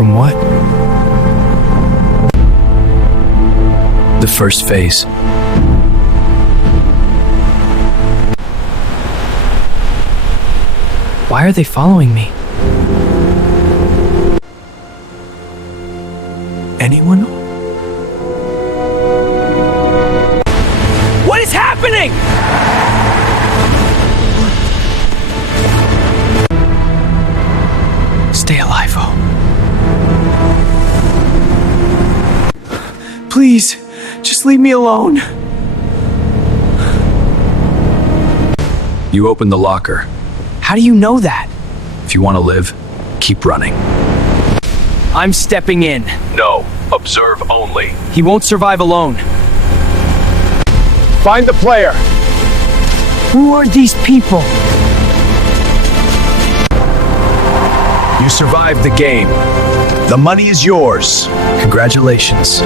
From what? The first phase. Why are they following me? Anyone? What is happening? Stay alive, Oh. Please, just leave me alone. You opened the locker. How do you know that? If you want to live, keep running. I'm stepping in. No, observe only. He won't survive alone. Find the player. Who are these people? You survived the game. The money is yours. Congratulations.